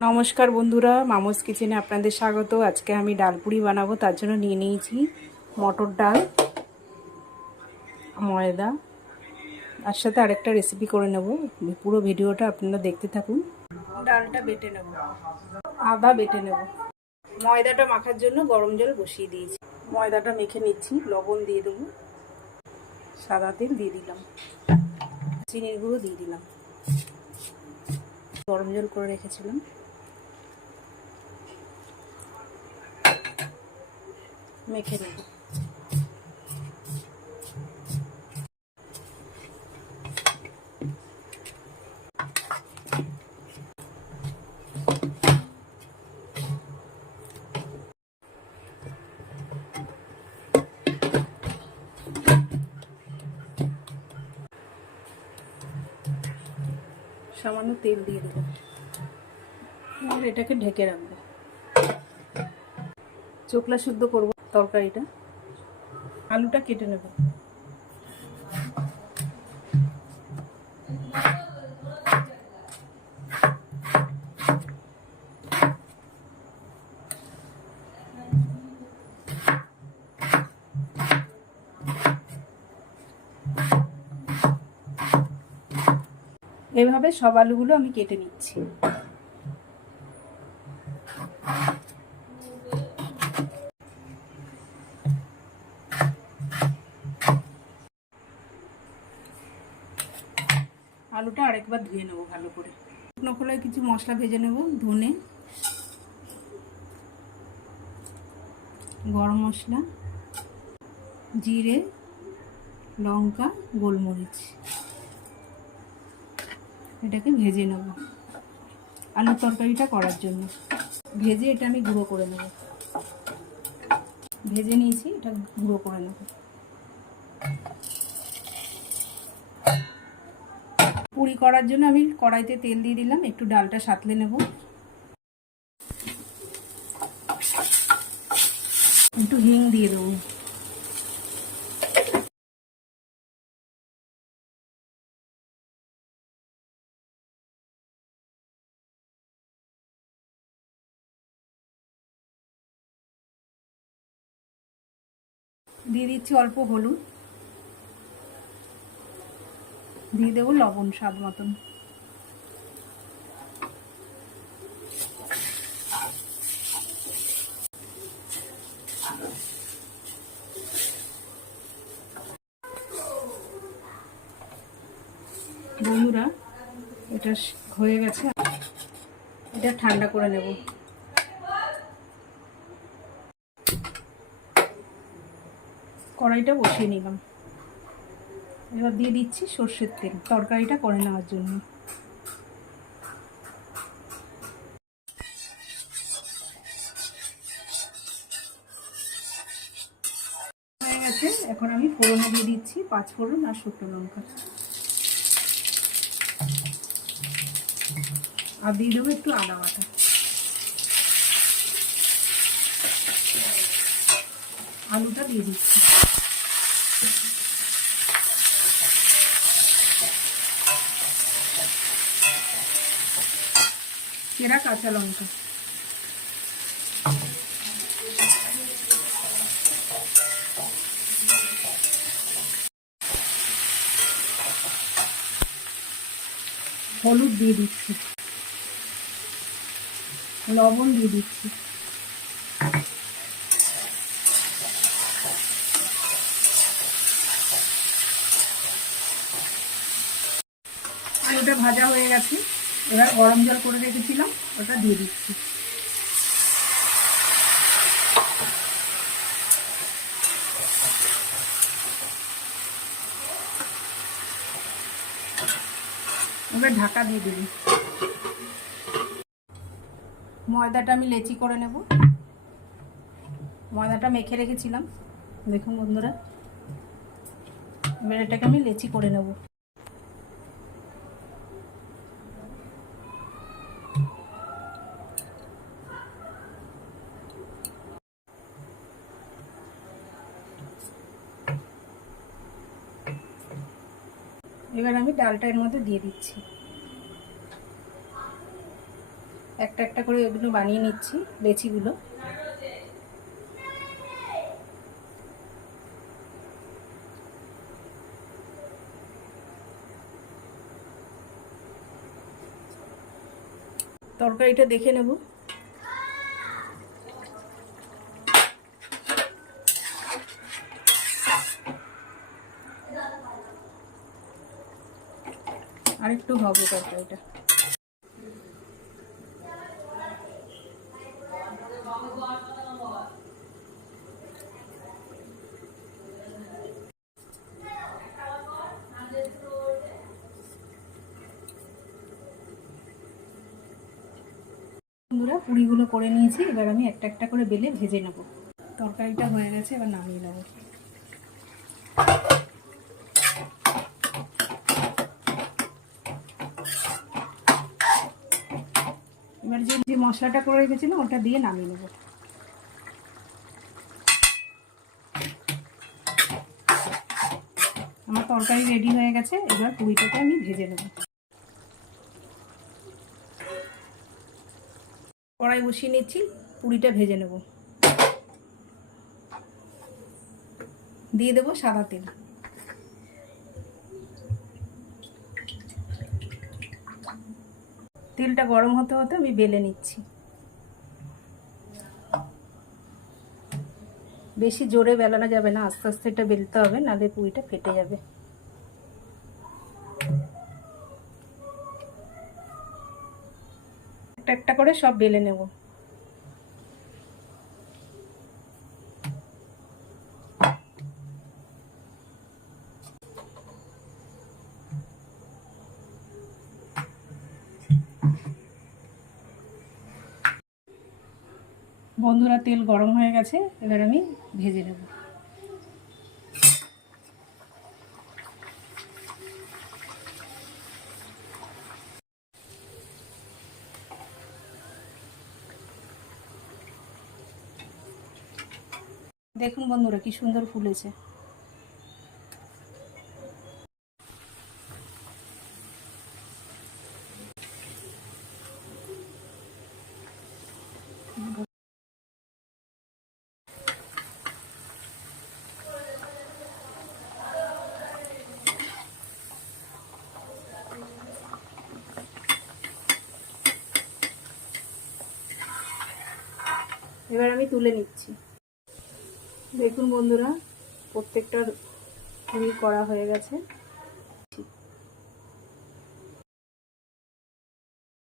নমস্কার বন্ধুরা, মামুস কিচেনে আপনাদের স্বাগত। আজকে আমি ডালপুরি বানাবো, তার জন্য নিয়ে নিয়েছি মটর ডাল, ময়দা, তার সাথে আরেকটা রেসিপি করে নেব। পুরো ভিডিওটা আপনারা দেখতে থাকুন। ডালটা বেটে নেব, আদা বেটে নেব। ময়দাটা মাখার জন্য গরম জল বসিয়ে দিয়েছি। ময়দাটা মেখে নিচ্ছি, লবণ দিয়ে দেবো, সাদা তেল দিয়ে দিলাম, চিনির গুঁড়ো দিয়ে দিলাম, গরম জল করে রেখেছিলাম, মেখে নেব। সামান্য তেল দিয়ে দেবো, আর এটাকে ঢেকে রাখবো। চোখলা শুদ্ধ করব তরকারিটা। আলুটা কেটে নেব। এভাবে সব আলুগুলো আমি কেটে নিচ্ছি। আলুটা আরেকবার ধুয়ে নেবো ভালো করে। শুকনো খোলায় কিছু মশলা ভেজে নেব। ধনে, গরম মশলা, জিরে, লঙ্কা, গোলমরিচ, এটাকে ভেজে নেব আলুর তরকারিটা করার জন্য। ভেজে এটা আমি গুঁড়ো করে নেব। ভেজে নিয়েছি, এটা গুঁড়ো করে নেব। পুরি করার জন্য আমি কড়াইতে তেল দিয়ে দিলাম, একটু ডালটা সাঁতলে নেব। একটু হিং দিয়ে দেবো। দিয়ে দিচ্ছি অল্প হলুদ, দিয়ে দেবো লবণ স্বাদ মতন। বন্ধুরা, এটা হয়ে গেছে, এটা ঠান্ডা করে নেব। কড়াইটা বসিয়ে নিলাম। এবার দিয়ে দিচ্ছি সর্ষের তেল, তরকারিটা করে নেওয়ার জন্য। হয়ে গেছে, এখন আমি ফোড়নে দিয়ে দিচ্ছি 5 ফোড়ন আর শুকনো লঙ্কা, আর দিয়ে দেবো একটু আদা বাটা। আলুটা দিয়ে দিচ্ছি, চেরা কাঁচা লঙ্কা, হলুদ দিয়ে দিচ্ছি, লবণ দিয়ে দিচ্ছি, আলুটা ভাজা হয়ে গেছে। এবার গরম জল করে রেখেছিলাম, ওটা দিয়ে দিচ্ছি। এবার ঢাকা দিয়ে দিবি। ময়দাটা আমি লেচি করে নেব। ময়দাটা মেখে রেখেছিলাম, দেখুন বন্ধুরা। এবার এটাকে আমি লেচি করে নেব। এবার আমি ডালটা এর মধ্যে দিয়ে দিচ্ছি। একটা একটা করে ওগুলো বানিয়ে নিচ্ছি, লেচিগুলো। তরকারিটা দেখে নেব। আরেকটু হবে তরকারিটা। বন্ধুরা, পুরিগুলো করে নিয়েছি, এবার আমি একটা একটা করে বেলে ভেজে নেব। তরকারিটা হয়ে গেছে, এবার নামিয়ে নেব। এবার যে মশলাটা করে রেখেছিলাম ওটা দিয়ে নামিয়ে নেব। আমার তরকারি রেডি হয়ে গেছে, এবার পুরিটাকে আমি ভেজে নেব। কড়াই বসিয়ে নিচ্ছি, পুরিটা ভেজে নেব। দিয়ে দেবো সাদা তেল। তেলটা গরম হতে হতে আমি বেলে নিচ্ছি। বেশি জোরে বেলানো যাবে না, আস্তে আস্তে এটা বেলতে হবে, নাহলে পুরিটা ফেটে যাবে। একটা একটা করে সব বেলে নেব। বন্ধুরা, তেল গরম হয়ে গেছে, এবার আমি ভেজে নেব। দেখুন বন্ধুরা, কি সুন্দর ফুলেছে। এবার আমি তুলে নিচ্ছি। দেখুন বন্ধুরা, প্রত্যেকটার পুরি করা হয়ে গেছে।